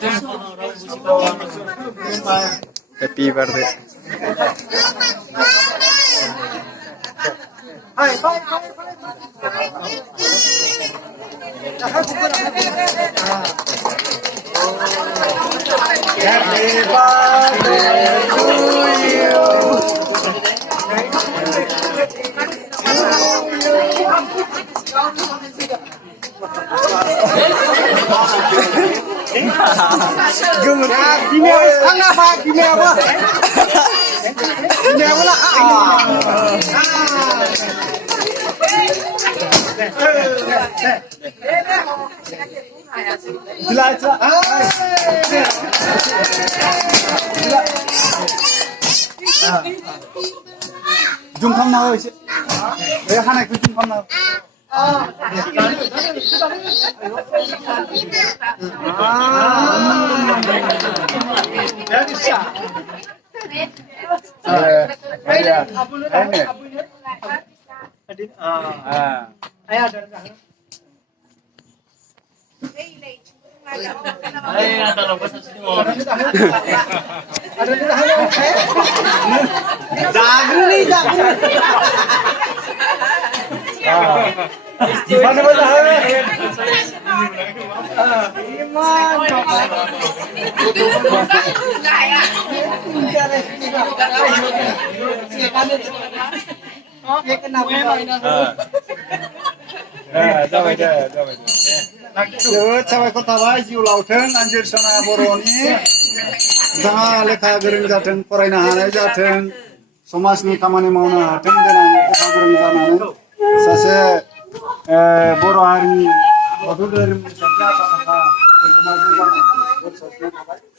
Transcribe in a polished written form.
Happy birthday. Happy birthday to you. Gemes. Gini apa? Gini apa? Gini apa lah? Jelas. Jumpa nào rồi? Đấy hai này cứ jumpa nào. Mana mana sampai kota bayi jiu lauteng anjir sana boroni jangan lekha gering jateng faraina hanai jateng समाजनि खामानि मावनो हाथों देनां लेखा गोरों जानानै सासे बर' हारिनि बाथौ धोरोमनि सासे आखा फाखा